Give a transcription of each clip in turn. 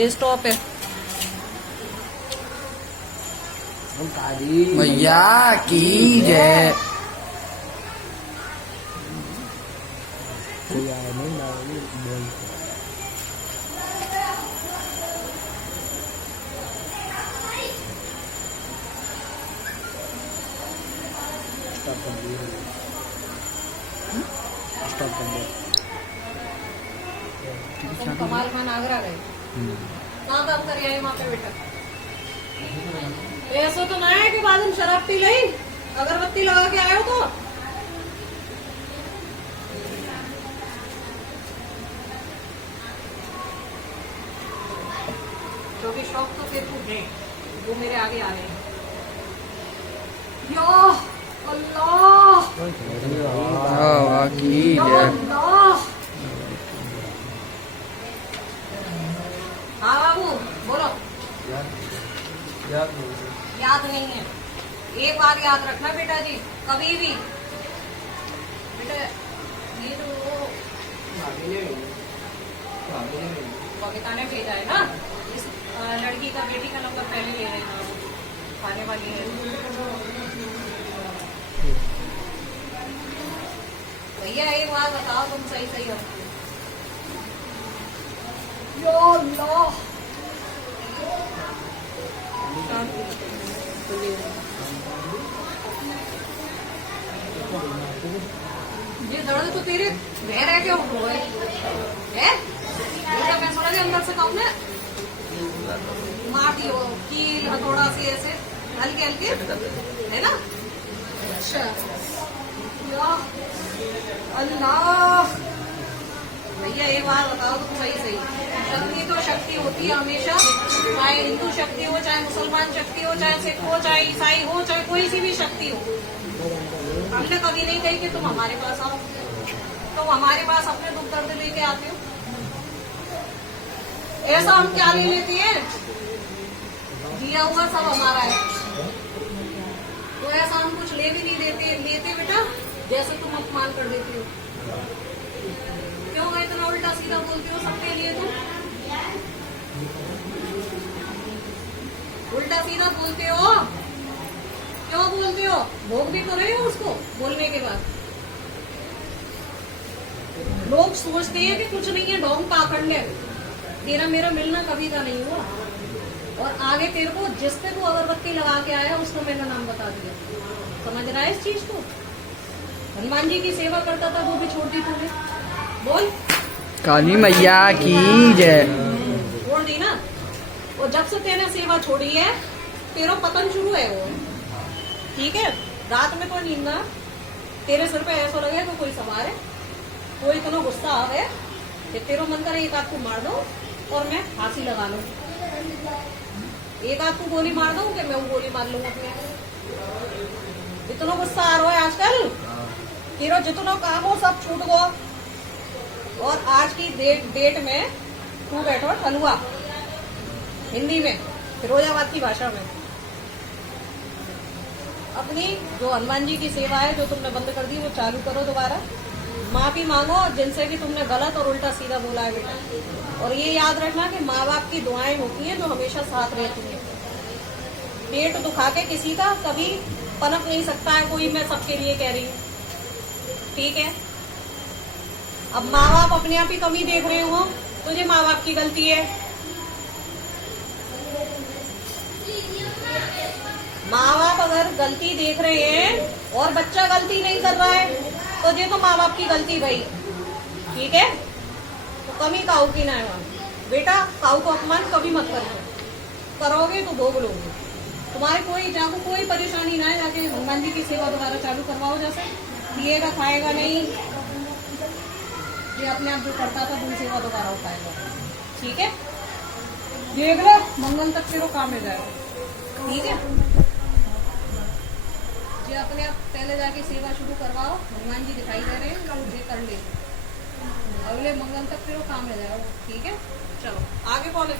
ये स्टॉप है। मैया की जय। तुम कमाल खान आगरा गए, कहाँ काम कर आए वहाँ पे बेटा? ऐसा तो ना है कि बाद में शराब पी गई, अगरबत्ती लगा के आए हो तो। क्योंकि शौक तो फिर वो है, वो मेरे आगे आ रहे हैं। या अल्लाह, की या जय। अल्लाह। हाँ बाबू बोलो। याद नहीं है, एक बार याद रखना बेटा जी, कभी भी बेटा। ये तो कविता ने भेजा है ना, इस लड़की का, बेटी का नंबर पहले ले लेना, खाने वाली है भैया। एक बार बताओ तुम सही सही हो। या अल्लाह, ये दर्द तो तेरे बह रह के हो गए है? मैं सुना अंदर से कम ने मार दियो कील हथौड़ा से ऐसे हल्के हल्के, है ना? अच्छा, या अल्लाह। भैया एक बार बताओ तो सही सही, शक्ति तो शक्ति होती है हमेशा, चाहे हिंदू शक्ति हो, चाहे मुसलमान शक्ति हो, चाहे सिख हो, चाहे ईसाई हो, चाहे कोई सी भी शक्ति हो। हमने कभी नहीं कही कि तुम हमारे पास आओ, तुम हमारे पास अपने दुख दर्द लेके आते हो। ऐसा हम क्या ले लेते हैं, दिया हुआ सब हमारा है, तो ऐसा हम कुछ ले भी नहीं लेते बेटा, जैसे तुम अपमान कर देते हो। क्यों इतना उल्टा सीधा बोलते हो सबके लिए? तुम उल्टा सीधा बोलते हो, क्यों बोलते हो? भोग भी तो रहे हो उसको बोलने के बाद। लोग सोचते हैं कि कुछ नहीं है, ढोंग पाकड़ ले। तेरा मेरा मिलना कभी का नहीं हुआ, और आगे तेरे को जिससे तू अगरबत्ती लगा के आया उसको मैंने नाम बता दिया। समझ रहा है इस चीज को? हनुमान जी की सेवा करता था, वो भी छोड़ दी तूने। बोल, काली मैया की जय। छोड़ दी ना, और जब से तेने सेवा छोड़ी है तेरा पतन शुरू है वो, ठीक है? रात में तो नींद ना, तेरे सिर पे ऐसा लगे तो कोई सवार है, कोई इतना गुस्सा आ गया कि तेरा मन करे एक आध को मार दो और मैं फांसी लगा लूं, एक आध को गोली मार दूं कि मैं वो गोली मार लूं अपने। इतना गुस्सा आ रहा है आजकल, तेरा जितना काम हो सब छूट गो, और आज की डेट में तू बैठो हलवा, हिंदी में, फिरोजाबाद की भाषा में। अपनी जो हनुमान जी की सेवा है जो तुमने बंद कर दी वो चालू करो दोबारा। माफी मांगो जिनसे भी तुमने गलत और उल्टा सीधा बोला है बेटा, और ये याद रखना कि माँ बाप की दुआएं होती हैं जो हमेशा साथ रहती हैं। पेट दुखा के किसी का कभी पनप नहीं सकता है कोई, मैं सबके लिए कह रही हूँ, ठीक है? अब माँ बाप अपने आप ही कमी देख रहे हो, तुझे माँ बाप की गलती है। माँ बाप अगर गलती देख रहे हैं और बच्चा गलती नहीं कर रहा है तो ये तो माँ बाप की गलती भाई, ठीक है? तो कमी काऊ की ना है बेटा, काऊ को अपमान कभी मत करना, करोगे तो भोग लोगे। तुम्हारे कोई जाको कोई परेशानी ना है, जाके हनुमान जी की सेवा दोबारा चालू करवाओ, जैसे पिएगा खाएगा नहीं, ये अपने आप जो करता था दूसरी सेवा दोबारा हो पाएगा, ठीक है? देख लो मंगल तक तेरे काम में जाएगा, ठीक है? ये अपने आप पहले जाके सेवा शुरू करवाओ, हनुमान जी दिखाई दे रहे हैं, ये कर ले, अगले मंगल तक फिर वो काम में जाओ, ठीक है? चलो आगे बोले।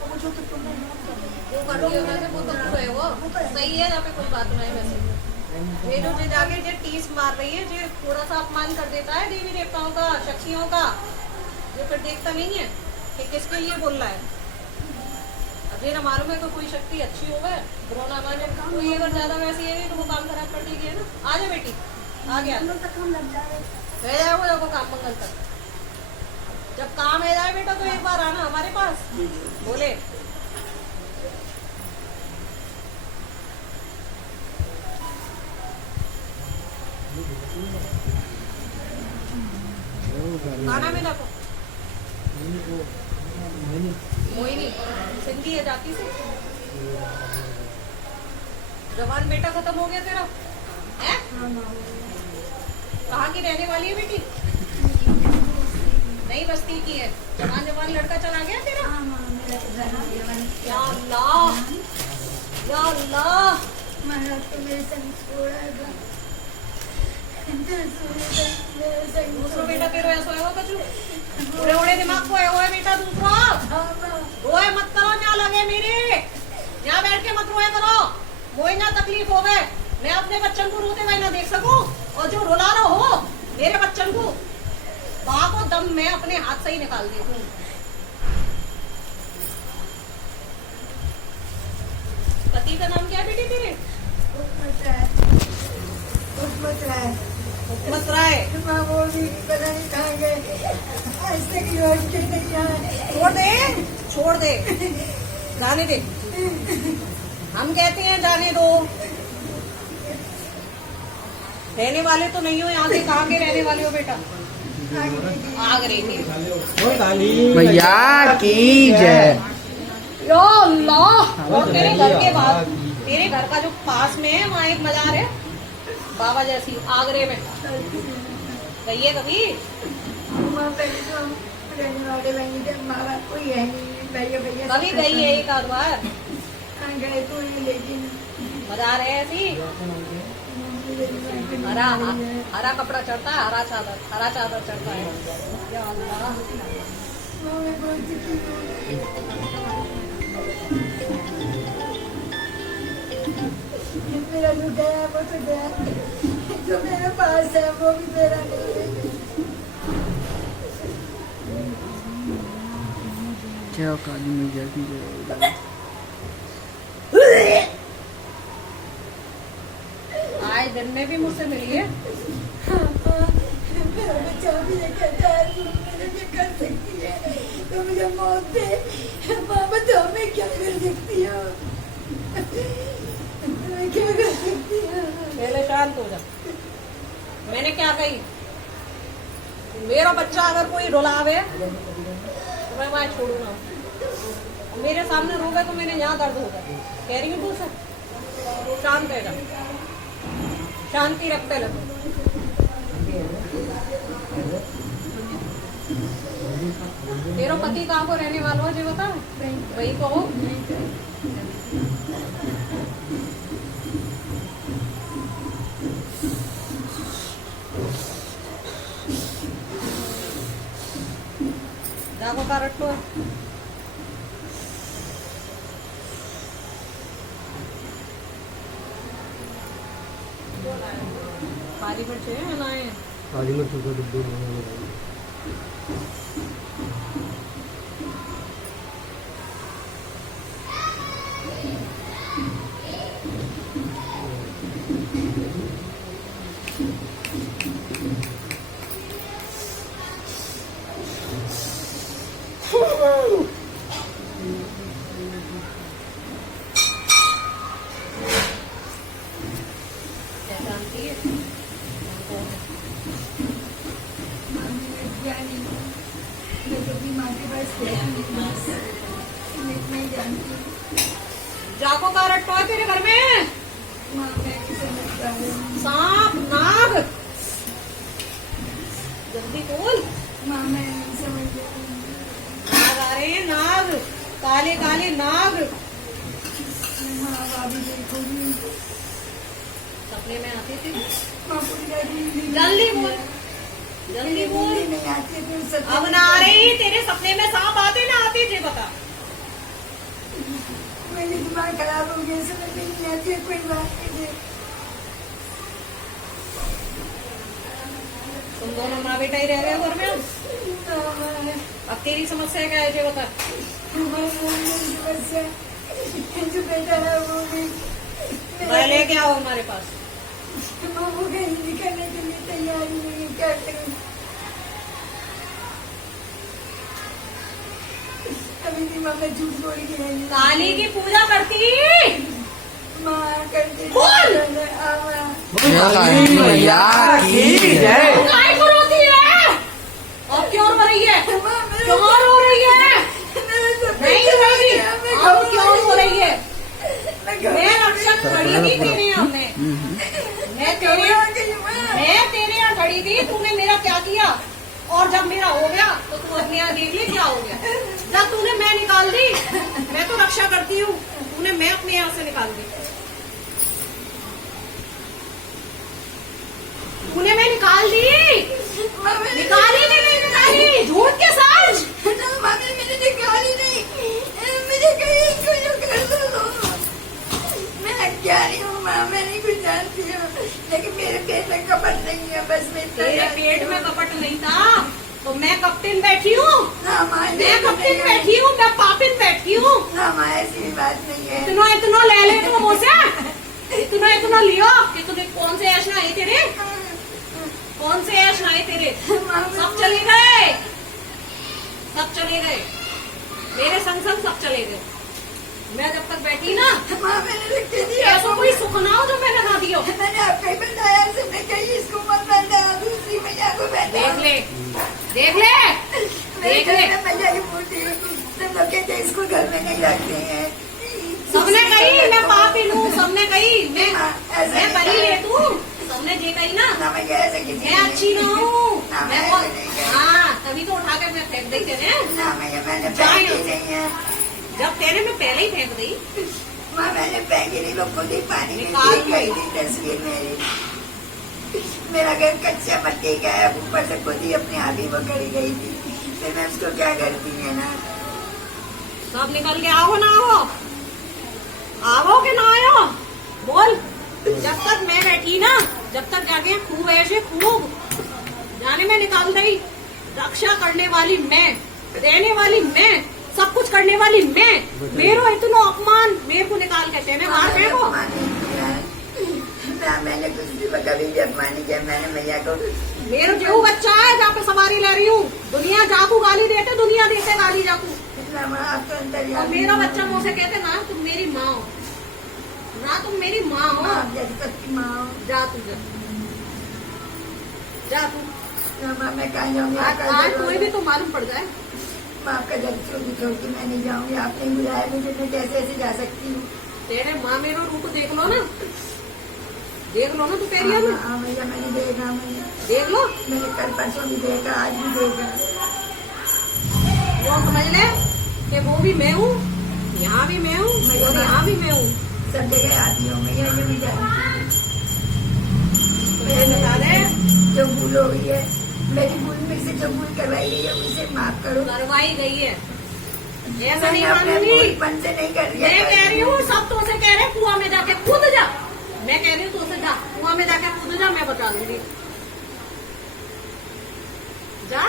वो कर दिया वैसे, वो तो पूरा है, वो सही है, यहाँ पे कोई बात नहीं। वैसे ये जो जाके जो टीस मार रही है, जो थोड़ा सा अपमान कर देता है देवी देवताओं का, शक्तियों का, जो फिर देखता नहीं है, कि किसके लिए बोल रहा है? अभी ना मालूम है तो कोई शक्ति अच्छी हो गए कोरोना माने कोई अगर ज्यादा वैसी है तो वो काम खराब कर देगी, है ना। आ जा बेटी, आ गया रह जाए वो देखो काम मंगल तक। जब काम आ जाए बेटा तो एक बार आना हमारे पास, बोले खाना में रखो। मोहिनी सिंधी है जाति से। जवान बेटा खत्म हो गया तेरा है? कहाँ की रहने वाली है बेटी? नई बस्ती की है। जवान जवान लड़का चला गया तेरा? या अल्लाह, या अल्लाह। दूसरा बेटा तेरा ऐसा है कचू उड़े उड़े दिमाग को है बेटा दूसरा। रोए मत करो, यहाँ लगे मेरे, यहाँ बैठ के मत रोए करो। वो ना तकलीफ हो गए, मैं अपने बच्चन को रोते हुए ना देख सकूं, और जो रुला रहा हो मेरे बच्चन को वहां को दम मैं अपने हाथ से ही निकाल देती हूँ। पति का नाम क्या है बेटी तेरे? हुकमत राय। छोड़ दे, छोड़ दे, जाने दे। हम कहते हैं जाने दो। रहने वाले तो नहीं हो यहाँ के, कहाँ के रहने वाले हो बेटा? आगरे के। मैया की जय। या अल्लाह। और तेरे घर के बाद, तेरे घर का जो पास में है वहाँ एक मजार है बाबा जैसी, आगरे में। गई है कभी? कभी गई है एक आध बार? मजार है ऐसी। हरा हरा कपड़ा चढ़ता है, हरा चादर चढ़ता है। या अल्लाह। मेरा जो गया वो तो गया, जो मेरे पास है वो भी मेरा नहीं है। जय काली मैया की जय। आज दिन में भी मुझसे मिली है। मेरा बच्चा भी ये कहता है तू मेरे लिए कर सकती है तो मुझे मौत दे। माँ बताओ मैं क्या कर सकती हूँ, मैं क्या कर सकती हूँ? पहले शांत हो जा। मैंने क्या कही? मेरा बच्चा अगर कोई रुलावे तो मैं वहां छोड़ूंगा। मेरे सामने रोगा तो मेरे यहाँ दर्द होगा। कह रही हूँ तू से शांत है जा, शांति रखते लगे। तेरा पति कहाँ को रहने वाला हो जी बता? वही कहो। जागो का रट्टो काली मिर्च है लाए? काली मिर्च का डिब्बे में जाको का रट्टो है तेरे घर में? सांप नाग जल्दी बोल। नाग आ रहे हैं, नाग, काले काले नाग। सपने में आते थे? जल्दी बोल, जल्दी बोल। अब ना आ रही तेरे सपने में सांप आते ना आते थे बता? मेरी दिमाग खराब हो गया, समझ में नहीं आती है कोई बात नहीं। तुम दोनों माँ बेटा ही रह रहे हो घर में? अब तेरी समस्या क्या है ये बता। जो बेटा है वो भी लेके आओ हमारे पास। वो कहीं निकलने के लिए तैयार ही नहीं है, क्या करूं। अभी भी माँ मैं झूठ बोल के नहीं। काली की पूजा करती माँ करती बोल। काली मैया की जय। काय को रोती है और क्यों रो रही है, क्यों रो रही है, नहीं रो रही अब क्यों रो रही है। मैं रक्षा खड़ी थी तेरे यहाँ में, मैं तेरे यहाँ खड़ी थी, तूने मेरा क्या किया। और जब मेरा हो गया तो तू अपने यहाँ देख ले क्या हो गया। जब तूने मैं निकाल दी, मैं तो रक्षा करती हूँ, तूने मैं अपने यहाँ से निकाल दी। तूने मैं निकाल दी, निकाली कि नहीं निकाली, झूठ के साथ। मैंने निकाली नहीं, मुझे कहीं इसको जो कर दो। मैं अज्ञानी हूँ माँ, मैं नहीं कुछ जानती हूँ, लेकिन मेरे पेट में कपट नहीं है, बस मैं तेरे पेट में कपट नहीं था तो मैं कप्तिन बैठी हूँ, मैं कप्तिन बैठी हूँ, मैं पापिन बैठी हूँ। माँ ऐसी भी बात नहीं है। इतना इतना ले ले तो मुझसे, इतना इतना लियो कि तुझे कौन से ऐश आए तेरे, कौन से ऐश आए तेरे, सब चले गए, सब चले गए, मेरे संग संग सब चले गए। मैं जब तक बैठी ना माँ मैंने लिख के दिया, ऐसा कोई सुख ना हो जो मैंने ना दियो। मैंने आपको ही बताया, सबने कही इसको मत बैठा, दूसरी मैया को बैठा। देख ले, देख ले, देख ले, मैया की मूर्ति सब लोग कहते हैं इसको घर में नहीं रखते हैं। सबने कही मैं पापिन हूँ, सबने कही मैं बरी ले तू, सबने ये कही ना ना मैं ऐसे किसी मैं अच्छी ना हूँ, ना मैं मैं ऐसे नहीं कहती। हाँ तभी तो उठा के मैं फेंक देते थे। ना मैंने जाए फेंकी नहीं है जब तेरे में पहले ही फेंक दी। माँ, मैंने फेंकी नहीं, लोग खुद ही पानी में निकाल गिर गई थी तस्वीर मेरी। मेरा घर कच्चा मट्टी का है, ऊपर से खुद ही अपने आप ही वो करी गई थी, फिर मैं उसको क्या करती है ना। सब निकल के आओ ना आओ, आओ के ना आयो बोल। जब तक मैं बैठी ना, जब तक जाके खूब ऐसे खूब जाने में निकाल गई। रक्षा करने वाली मैं, देने वाली मैं, सब कुछ करने वाली मैं, मेरो इतना अपमान मेरे को निकाल के तेने बाहर फेंको। मैंने कुछ भी कभी भी अपमान नहीं किया, मैंने मैया को मेरा जो बच्चा है जहाँ पे सवारी ले रही हूँ, दुनिया जाकू गाली देते, दुनिया देते गाली जाकू। आप तो अंदर और मेरा बच्चा मुझसे कहते ना तुम मेरी माँ हो, ना तुम मेरी माँ हो, आप जैसे सबकी माँ हो। जा तू जा, जा तू। माँ मैं कहाँ जाऊँगी, आज कोई भी तो मालूम पड़ जाए। मैं आपका घर छोड़ के मैं नहीं जाऊँगी, आपने बुलाया मुझे, मैं कैसे ऐसे जा सकती हूँ। तेरे माँ मेरा रूप देख लो ना, देख लो ना तू कह रही है ना, हाँ भैया मैंने देखा, मैंने देख लो, मैंने कल परसों भी देखा, आज भी देखा। वो समझ ले कि वो भी मैं हूँ, यहाँ भी मैं हूँ और यहाँ भी मैं हूँ। सब जगह आती हूँ मैं, ये भी जानती मुझे बता दे हूँ। जो भूल हो गई है, मेरी भूल में से जो भूल करवाई गई है उसे माफ करो। करवाई गई है, ऐसा नहीं मैंने अपने मानूंगी। भूलपन से नहीं कर मैं दिया। कह रही हूँ सब तो उसे कह रहे कुआं में जाके कूद जा, मैं कह रही हूँ तो उसे जा कुआं में जाके कूद जा, मैं बचा लूंगी। जा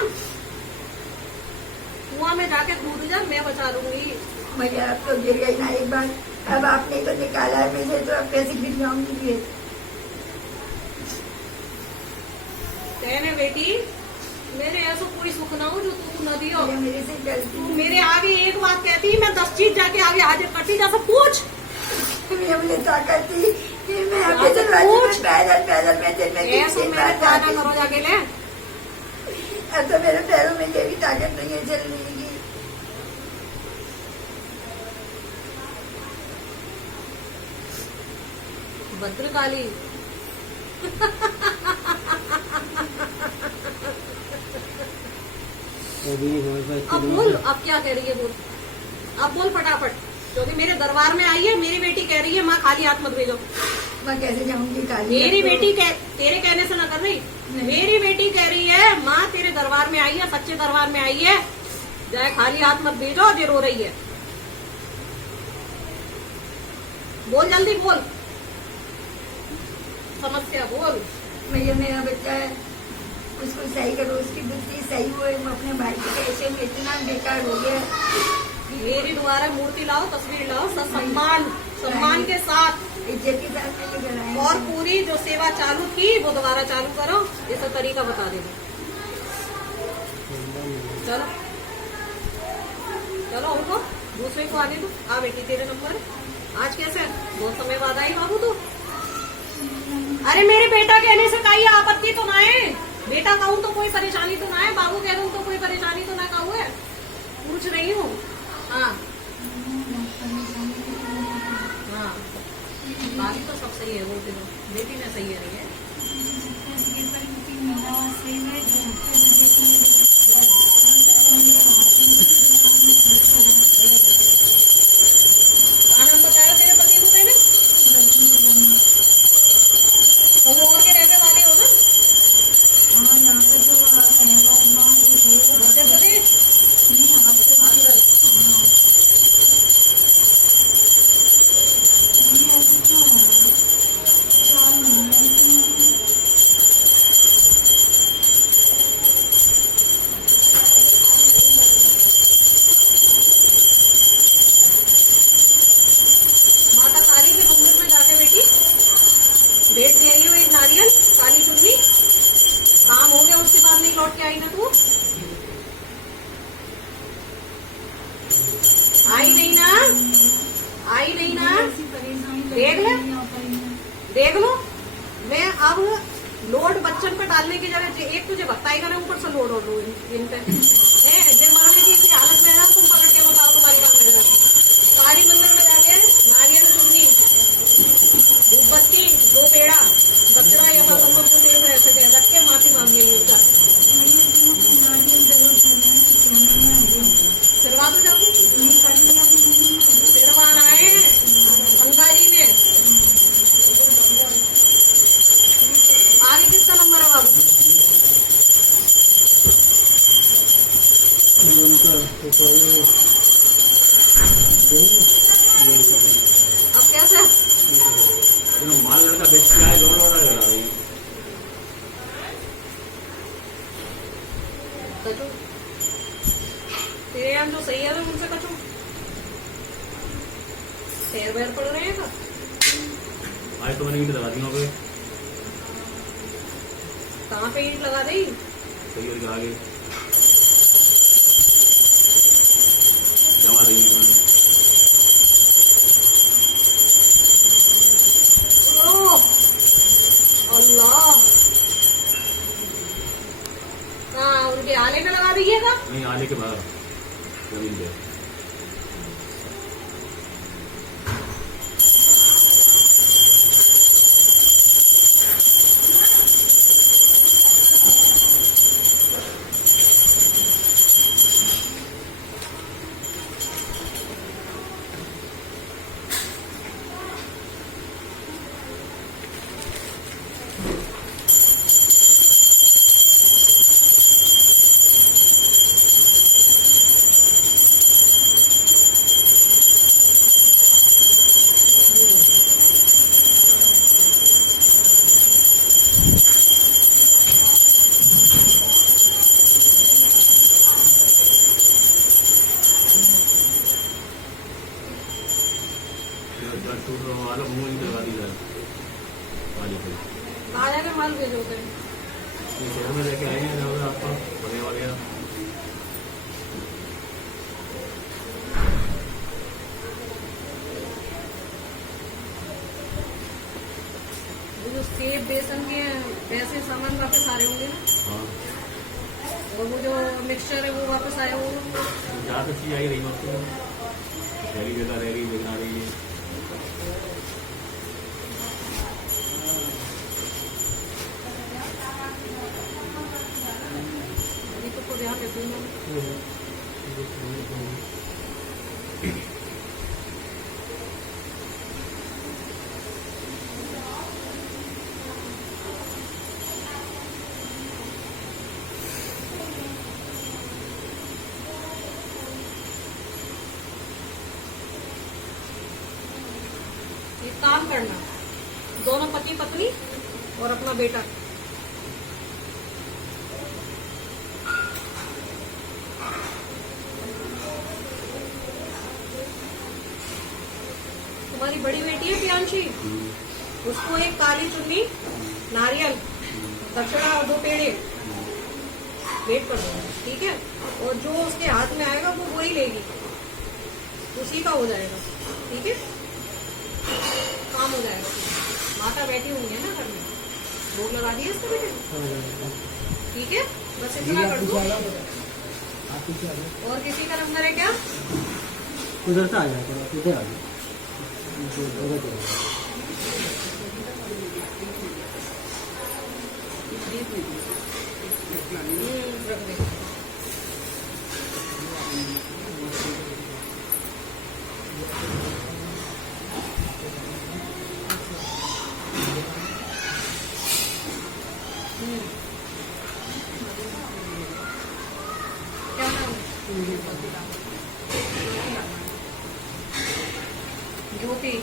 कुआं में जाके कूद जा, मैं बचा लूंगी। भैया आप तो गिर गई ना एक बार, अब आपने तो निकाला है मुझे, तो अब कैसे गिर जाऊंगी फिर। कहने बेटी मेरे ऐसा कोई सुख ना हो जो तू न दियो। ये मेरे से गलती तू मेरे आगे एक बात कहती, मैं 10 चीज जाके आगे हाजिर करती, जैसे पूछ हुई, मुझे ताकत थी कि मैं आपके तो दरवाजे में पूछ। पैदल मैं दिन में ऐसा तीन मेरे बार ज्यादा जाती। करो जाके ले। अब तो मेरे पैरों में ये भी ताकत नहीं है चलने की। भद्रकाली अभी हमारे पास अब बोल, अब क्या कह रही है बोल, अब बोल फटाफट, क्योंकि मेरे दरबार में आई है, मेरी बेटी कह रही है माँ खाली हाथ मत भेजो। मैं कैसे जाऊंगी काली? मेरी तो- बेटी तेरे कहने से ना कर रही, मेरी बेटी कह रही है माँ तेरे दरबार में आई है, सच्चे दरबार में आई है, जाए खाली हाथ मत भेजो, जो रो रही है। बोल जल्दी बोल, समस्या बोल। भैया मेरा बच्चा है, उसको सही करो, उसकी बुद्धि सही हो। अपने भाई के कैसे में इतना बेकार हो गया। मेरी दोबारा मूर्ति लाओ, तस्वीर लाओ, सम्मान के साथ, इज्जत के साथ में लेकर आए और पूरी जो सेवा चालू थी वो दोबारा चालू करो। ये सब तरीका बता देंगे। चलो चलो उनको दूसरे को आने दो। आ बेटी तेरे नंबर है। आज कैसे बहुत समय बाद आई बाबू तू। अरे मेरे बेटा कहने से कहीं आपत्ति तो ना है। बेटा कहूँ तो कोई परेशानी तो ना है, बाबू कह दूँ तो कोई परेशानी तो ना कहूँ है। पूछ रही हूँ। हाँ हाँ, बात तो सब सही है। वो बेटी में सही है रही है। आनंद बताया तेरे पति को मैंने, तो वो और के रहने वाले हो ना उत्तर प्रदेश। माता काली के मंदिर में जाके बेटी भेंट दे रही हो एक नारियल, काली चुन्नी। काम हो गया, उसके बाद नहीं लौट के आई ना तू। आई नहीं ना, आई नहीं ना। देख लो मैं अब लोड बच्चन पे डालने की जगह एक तुझे बताएगा ना, ऊपर से लोड और लो इन पे। जब मारने की इसी हालत में है ना, तुम पकड़ के बताओ तुम्हारी काम है। काली मंदिर में जाके नारियल चुन्नी, धूपबत्ती, 2 पेड़ा, बच्चा या बाबा को तेल में ऐसे रख के माफी मांगी उसका। सिरवा तो जाऊँ सिरवाना है अंगारी में। आगे किसका नंबर है बाबू? अब कैसे माल लड़का बेच के आए, लोड लगा रही है। तेरे यहाँ जो सही है तो उनसे कचू पैर वैर पड़ रहे हैं का? आज तो मैंने ईंट लगा दी वहाँ पे। कहाँ पे ईंट लगा दी? सही और आगे जमा देंगे मैंने। अल्लाह, हाँ उनके आले में लगा दीजिएगा। नहीं, आले के बाहर जमीन पे। वाला मुंह नहीं लगा दी बाजा में माल भेजो फिर। शहर में लेके आएंगे आपको बने वाले। जो सेब बेसन के वैसे सामान वापस आ रहे होंगे ना। हाँ, और वो जो मिक्सचर है वो वापस आया होगा। जहाँ तक चीज आई रही आपको रह गई बेचना रही है। तो ध्यान देती हूँ। एक काम करना, दोनों पति पत्नी और अपना बेटा प्रियांशी, उसको एक काली चुन्नी, नारियल, दक्षिणा और 2 पेड़े वेट कर देना, ठीक है। और जो उसके हाथ में आएगा वो वही लेगी, उसी का हो जाएगा, ठीक है, काम हो जाएगा। माता बैठी हुई है ना घर में, भोग लगा दिए इसको बेटे, ठीक है, बस इतना कर दो। और किसी का नंबर है क्या? उधर से आ जाए, इधर आ जाए। रख दे। क्या नाम है? ज्योति।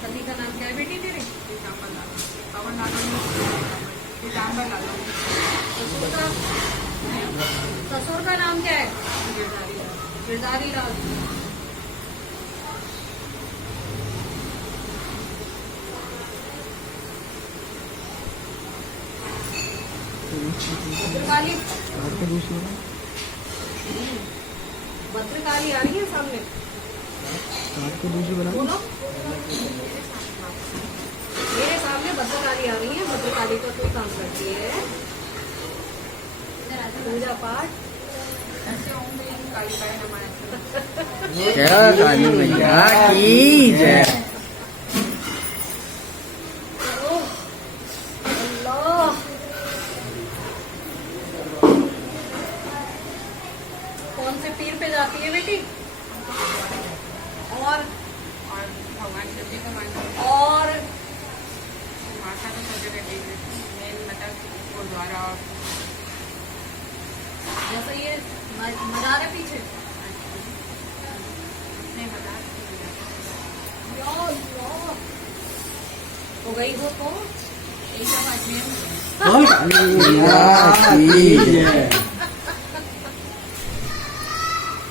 पति का नाम क्या है बेटी तेरे? ससुर का नाम क्या है? गिरधारी लाल। भद्रकाली, भद्रकाली आ रही है सामने, बोलो। मेरे सामने भद्रकाली आ रही है, भद्रकाली का कोई काम करती है, पूजा पाठ। क्या काली मैया की जय। अल्लाह, कौन से पीर पे जाती है बेटी? और भगवान शिव जी को मानते और माता को सजा देती है, मेन मतलब गुरुद्वारा और जैसे ये मजार है पीछे, नहीं बता या अल्लाह, हो गई वो तो एक दफा अजमेर में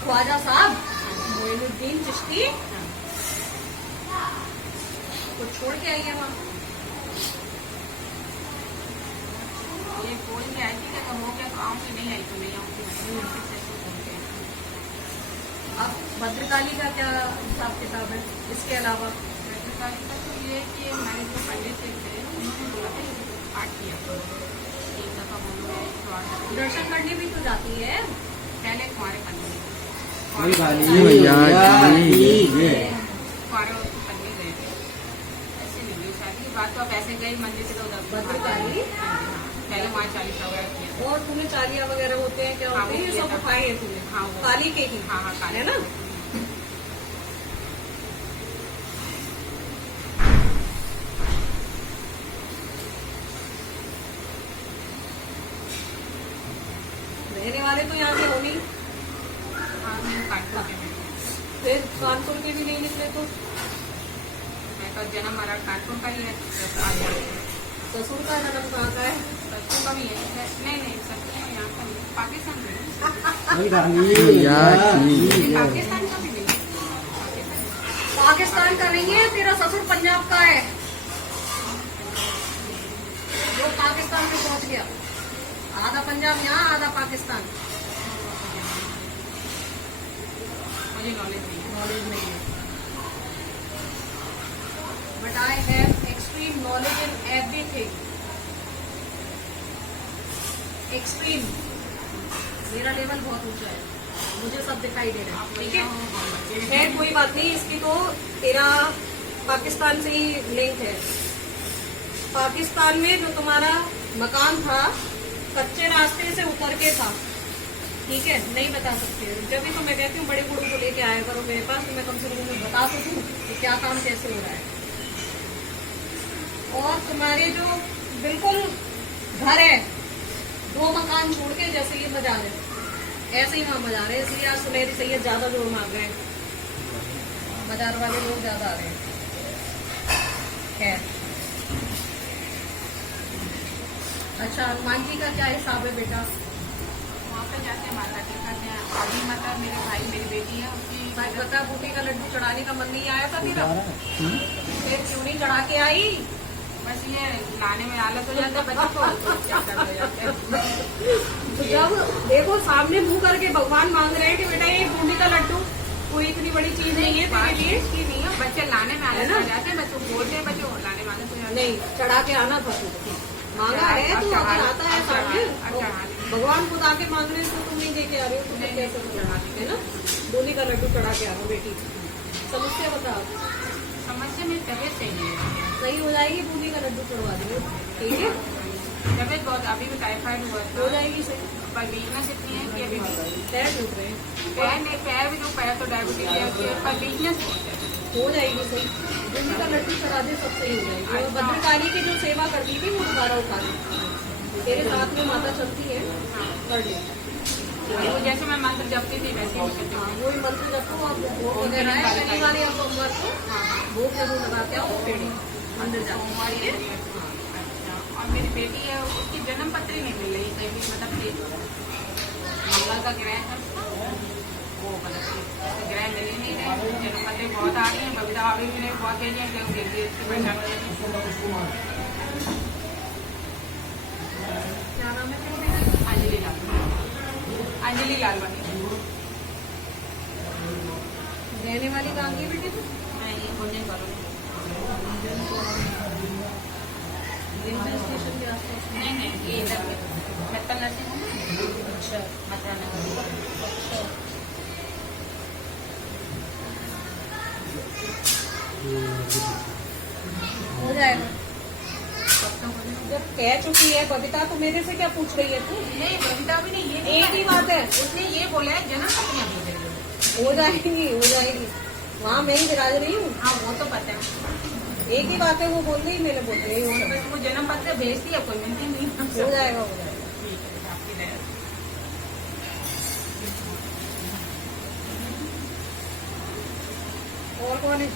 ख्वाजा साहब मोइनुद्दीन चिश्ती को छोड़ के आई है वहाँ। ये बोल के आई थी कि अगर हो गया तो आऊंगी, नहीं आई तो नहीं आऊंगी। अब भद्रकाली का क्या हिसाब किताब है इसके अलावा? भद्रकाली का तो ये है कि हमारे जो पंडित जी थे उन्होंने बोला था पाठ किया एक दफा बोलो तो दर्शन करने भी तो जाती है। पहले कुंवारे पंडित मैया की जय। कुंवारे पंडित गए थे, ऐसे नहीं हुई शादी की बात। तो आप ऐसे गए मंदिर से तो उधर भद्रकाली पहले वहाँ 40 वगैरह किया। और तुम्हें चालिया वगैरह होते हैं क्या होते हैं? ये सब उठाए हैं तुम्हें? हाँ, वो। काली के ही, हाँ हाँ काली है ना। रहने वाले तो यहाँ के हो नहीं, हाँ मैं कानपुर के में फिर कानपुर के भी नहीं निकले तो मेरा जन्म हमारा कानपुर का ही है। ससुर का जन्म कहाँ का है? ससुर का भी है, नहीं ससुर का यहाँ का नहीं, पाकिस्तान का है। मैया की जय। पाकिस्तान का भी नहीं, पाकिस्तान का नहीं है, तेरा ससुर पंजाब का है जो पाकिस्तान में पहुंच गया। आधा पंजाब यहाँ, आधा पाकिस्तान। मुझे नॉलेज नहीं है। नॉलेज नहीं है, but I have extreme knowledge in everything. Extreme, मेरा लेवल बहुत ऊंचा है, मुझे सब दिखाई दे रहा है, ठीक है। खैर कोई बात नहीं, इसकी तो तेरा पाकिस्तान से ही लिंक है। पाकिस्तान में जो तुम्हारा मकान था कच्चे रास्ते से उतर के था, ठीक है, नहीं बता सकते। जब भी तो मैं कहती हूँ बड़े बूढ़ों को लेके आया करो मेरे पास, तो मैं कम से कम उन्हें बता सकूँ कि क्या काम कैसे हो रहा है। और तुम्हारे जो बिल्कुल घर है 2 मकान छोड़ के, जैसे ये बाजार है ऐसे ही वहाँ बाजार है, इसलिए आज सुनहरी सैयद ज्यादा जोर मार रहे हैं, बाजार वाले लोग ज्यादा आ रहे हैं। खैर, अच्छा हनुमान जी का क्या हिसाब है बेटा? वहाँ पे तो जाते हैं, माता टीका करते हैं। अभी मतलब मेरे भाई मेरी बेटी है उसकी भाई बता, बूटी का लड्डू चढ़ाने का मन नहीं आया था तेरा? हम्म? फिर क्यों नहीं चढ़ा के आई? बस ये लाने में आलस हो जाता है बच्चों को, तो चक्कर हो जाते हैं। तो जब देखो सामने मुंह करके भगवान मांग रहे हैं कि बेटा ये बूटी का लड्डू कोई इतनी बड़ी चीज नहीं है तेरे लिए, की नहीं है, बच्चे लाने में आलस है ना? हो जाते हैं, बच्चों बोलते हैं, बच्चे लाने में आलस हो जाते हैं। नहीं चढ़ा के आना था तुझे, मांगा है तो अगर आता है सामने तो भगवान खुद आके मांग रहे हैं तो तुम नहीं देके आ रहे हो, तो फिर कैसे चढ़ा है ना? बूटी का लड्डू चढ़ा के आना बेटी। समस्या बताओ, समस्या में तबियत सही है, सही हो जाएगी, बूटी का लड्डू चढ़वा देंगे, ठीक है? तबियत बहुत, अभी भी टाइफाइड हुआ हो था, जाएगी सही। पर वीकनेस इतनी है कि अभी भी पैर टूट रहे हैं, पैर नहीं, पैर भी जो पैर तो डायबिटीज है उसके, पर वीकनेस बहुत है। हो जाएगी सही। बूटी का लड्डू चढ़ा दे सब सही हो जाएगी। और भद्रकाली की जो सेवा करती थी वो दोबारा उठा दी, तेरे साथ में माता चलती है, कर ले। वो जैसे मैं मंत्र जपती थी वैसे ही करती हाँ हूँ। वही मंत्र जपो आप, भोग वगैरह है शनिवार या सोमवार को भोग जरूर लगाते हो, पेड़ी मंदिर जाओ। सोमवार ये अच्छा, और मेरी बेटी है उसकी जन्म पत्री नहीं मिल रही कहीं भी, मतलब मंगल का ग्रह है उसका, वो मतलब ग्रह मिल ही नहीं रहे, जन्म पत्री बहुत आ रही है, कविता अभी भी नहीं, बहुत तेजी है क्योंकि इसकी पहचान हो जाती है। क्या नाम है तेरी बेटी? अंजलि लालवानी, अंजलि लालवानी। रहने वाली कहाँ की बेटी तू? मैं ये बोलने करूँगी, रेलवे स्टेशन के आसपास में। नहीं ये इधर मेटल नर्सिंग होम है, अच्छा मथुरा नगर। अच्छा, हो जाएगा। जब कह चुकी है बबीता तो मेरे से क्या पूछ रही है तू? नहीं कविता भी नहीं, ये नहीं एक ही बात है, उसने ये बोला है जन्म पत्रियाँ भेज रही हो। हो जाएगी हो जाएगी, वहाँ मैं ही विराज रही हूँ। हाँ वो तो पता है, एक ही बात है, वो बोल रही मेरे बोलते ही हो बस वो जन्म पत्र भेजती है, कोई मिलती नहीं। जाएगा हो जाएगा। ठीक है, आपकी दया। और कौन है?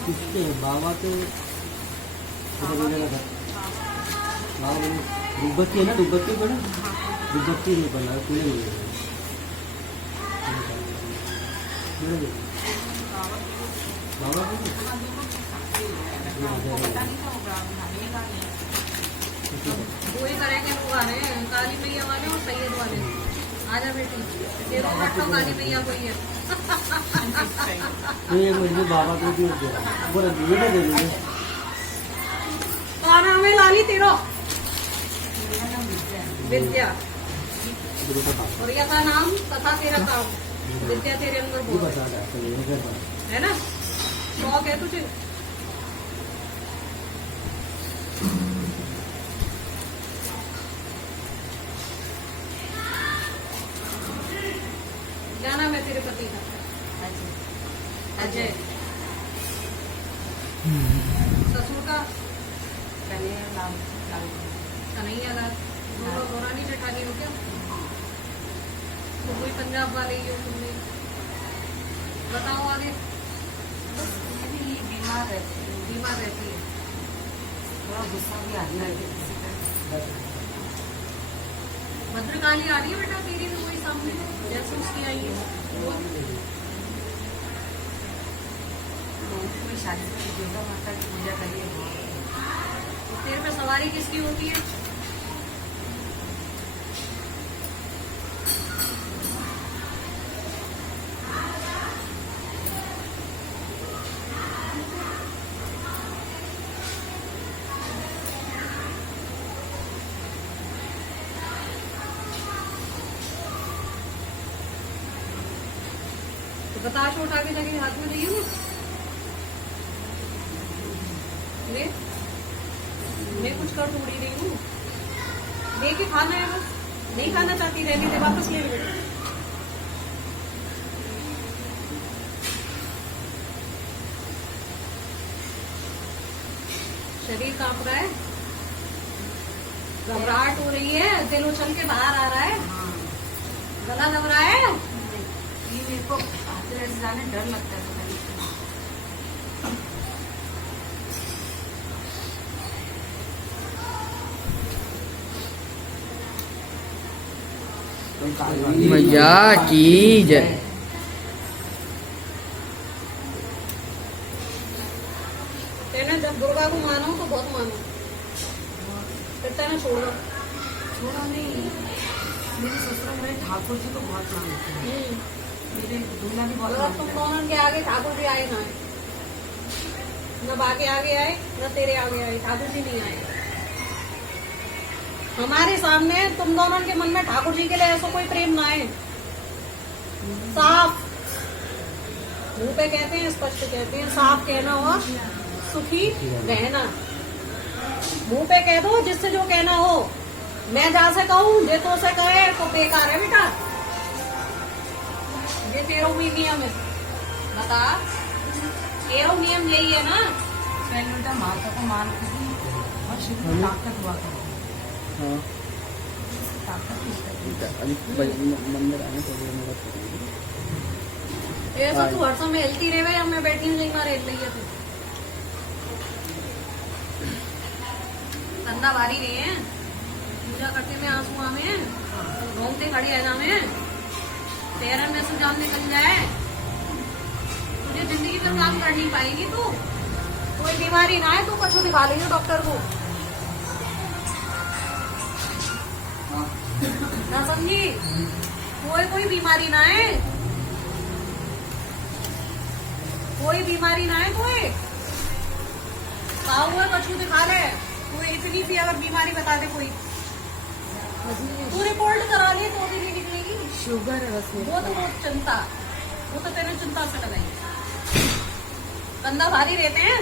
किसके बाबा के बाबा बोले दुब्बत्ती है ना, दुब्बत्ती बना, दुब्बत्ती नहीं बना पूरे बाबा पता नहीं था, वो भाभी का नहीं। वही तरह के लोग आ रहे हैं, काली मैया वाले और सैयद वाले। आजा बेटी, तेरे को काली मैया कोई है। ये मुझे बाबा को भी बोला ये दे दीजिए। क्या नाम है लाली तेरा? विद्या। और यथा नाम तथा तेरा काम, विद्या तेरे अंदर ये बहुत बता रहा है ना? शौक है तुझे? क्या नाम है तेरे पति का? अजय। ससुर का? कन्हैया लाल। दोनों दौरानी जेठानी हो क्या? तो कोई पंजाब वाले ही हो तुमने? बताओ आगे। बीमार रहती है, बीमार रहती है, थोड़ा गुस्सा भी आता है। भद्रकाली आ रही है बेटा तेरी भी वही सामने जैसे उसकी आई है वो। कोई शादी में दुर्गा माता की पूजा करिए। तेरे पे सवारी किसकी होती है? तो बताश उठा के जाके हाथ में दिए मैं कुछ कर थोड़ी रही हूँ, लेके खाना है बस, नहीं खाना चाहती रहने दे, वापस ले लो। शरीर कांप रहा है, घबराहट हो रही है, दिल उछल के बाहर आ रहा है, गला दब रहा है। ये मेरे को आते जाने डर लगता है। मैया की जय। तेने जब दुर्गा को मानो तो बहुत मानो, फिर तेने छोड़ो। छोड़ा नहीं, मेरे ससुर मेरे ठाकुर जी को बहुत मानते हैं, मेरे दूल्हा भी बहुत अगर तुम मानते हैं। दोनों के आगे ठाकुर जी आए ना, न बाके आगे आए न तेरे आगे आए, ठाकुर जी नहीं आए। हमारे सामने तुम दोनों के मन में ठाकुर जी के लिए ऐसा कोई प्रेम ना आए। साफ मुंह पे कहते हैं, स्पष्ट कहते हैं, साफ कहना हो, सुखी रहना। मुंह पे कह दो जिससे जो कहना हो। मैं जा से कहूँ जे तो से कहे तो बेकार है बेटा। ये तेरा भी नियम है, बता। तेरा नियम यही है ना। पहले उल्टा माता को मान के भी और शिव में ताकत हुआ करती है। हाँ ताकत किस तरह की? मंदिर आने के लिए मदद करेंगे। ऐसा तू हर समय हिलती रहे या मैं बैठी नहीं मारे हिल रही है तू। कंधा भारी रहे हैं, पूजा करते में आंसू आवे, घूमते खड़ी है जामे, तेरा में से जान निकल जाए, तुझे जिंदगी में काम कर नहीं पाएगी तू। कोई बीमारी ना है तो कछु दिखा लेंगे डॉक्टर को, ना समझी। कोई बीमारी ना है, कोई बीमारी ना है। कोई हुआ कछु दिखा ले, कोई इतनी सी अगर बीमारी बता दे कोई, तू रिपोर्ट करा ले तो भी नहीं निकलेगी। शुगर है बस वो तो बहुत चिंता, वो तो तेरे चिंता से लगाई। कंधा भारी रहते हैं,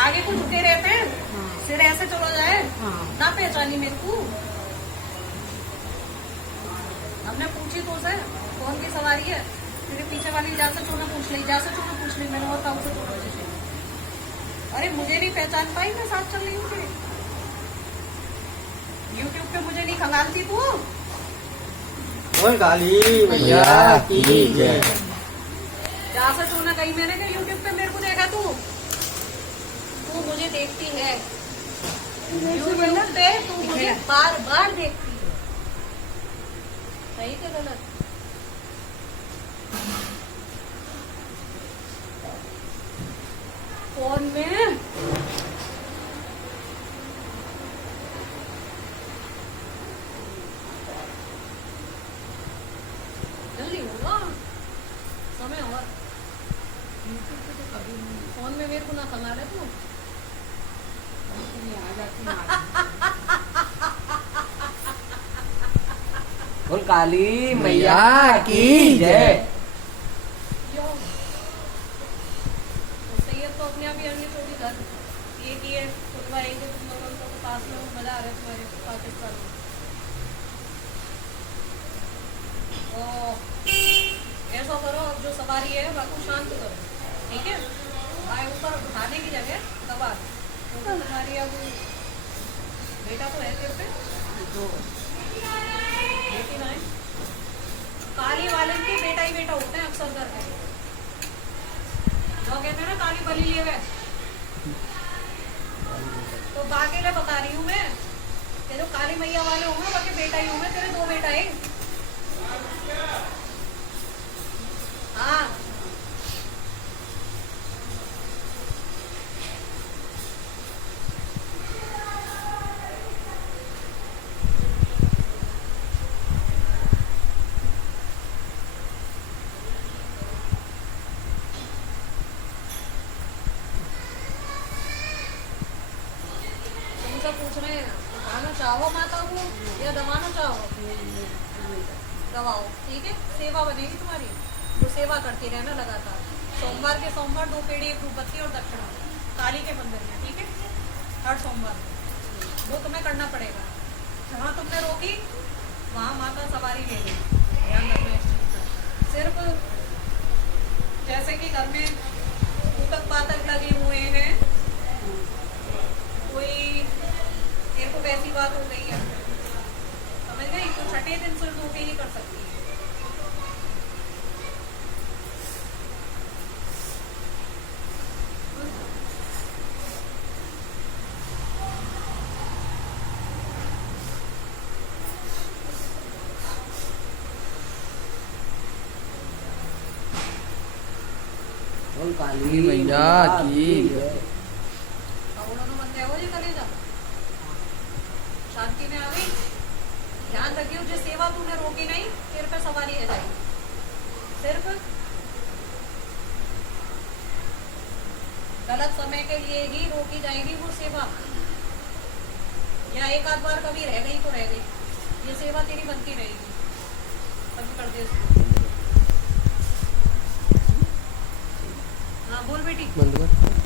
आगे को झुके रहते हैं, सिर ऐसे चलो जाए, ना पहचानी मेरे को। हमने पूछी तो उसे कौन की सवारी है, तेरे पीछे वाली जा से चूना पूछ ली, जा से चूना पूछ ली। मैंने बताऊ से चूना पूछ ली। अरे मुझे नहीं पहचान पाई, मैं साथ चल रही हूँ तेरे। यूट्यूब पे मुझे नहीं खंगालती तू। बोल काली मैया की जय। जा से चूना कही मैंने कहा यूट्यूब पे मेरे को देखा तू मुझे देखती है यूट्यूब पे, तू मुझे बार बार देखती है। सही कि गलत? फोन में जल्दी होगा समय और यूट्यूब पे तो कभी नहीं फोन में मेरे को ना खंगा ले तू। आ जाती है। बोल काली मैया की जय। सही है तो अपने आप ही अन्य छोटी घर ये की है खुलवाएंगे तुम लोगों को, पास में मजा आ रहा है तुम्हारे पाकिस्तान में। तो ऐसा करो, अब जो सवारी है बाकी शांत करो, ठीक है? भाई ऊपर उठाने की जगह दबा दो, क्योंकि तुम्हारी अब बेटा तो है तेरे पे, तो बेटी ना है। काली वाले के बेटा ही बेटा होते हैं अक्सर करके, जो कहते हैं ना काली बलि लिए हुए। तो बाकी ले बता रही हूँ मैं कि जो काली मैया वाले होंगे बाकी बेटा ही होंगे तेरे, 2 बेटा है। हाँ तुमसे पूछ रहे हैं दबाना चाहो माता को या दबाना चाहो? दबाओ, ठीक है? सेवा बनेगी तुम्हारी, जो सेवा करती रहना लगातार। सोमवार के सोमवार 2 पेड़ी 1 धूपबत्ती और दक्षिणा काली के मंदिर में, ठीक है? हर सोमवार वो तुम्हें करना पड़ेगा। जहाँ तुमने रोकी वहाँ माता सवारी ले गई, ध्यान रखना इस चीज का। सिर्फ जैसे कि घर में ऊतक पातक लगे हुए हैं, कोई तेरे को वैसी बात हो गई है, समझ गई? तो छठे दिन सिर्फ रोटी नहीं कर सकती। बोल काली मैया की जय। करोड़ों बंदे हो जी कलेजा शांति में आ गई। ध्यान रखियो जो सेवा तूने रोकी नहीं तेरे पे सवारी है जाएगी। सिर्फ गलत समय के लिए ही रोकी जाएगी वो सेवा, या एक आध बार कभी रह गई तो रह गई, ये सेवा तेरी बनती रहेगी। बंद कर दे इसको। हाँ बोल बेटी। बंद कर।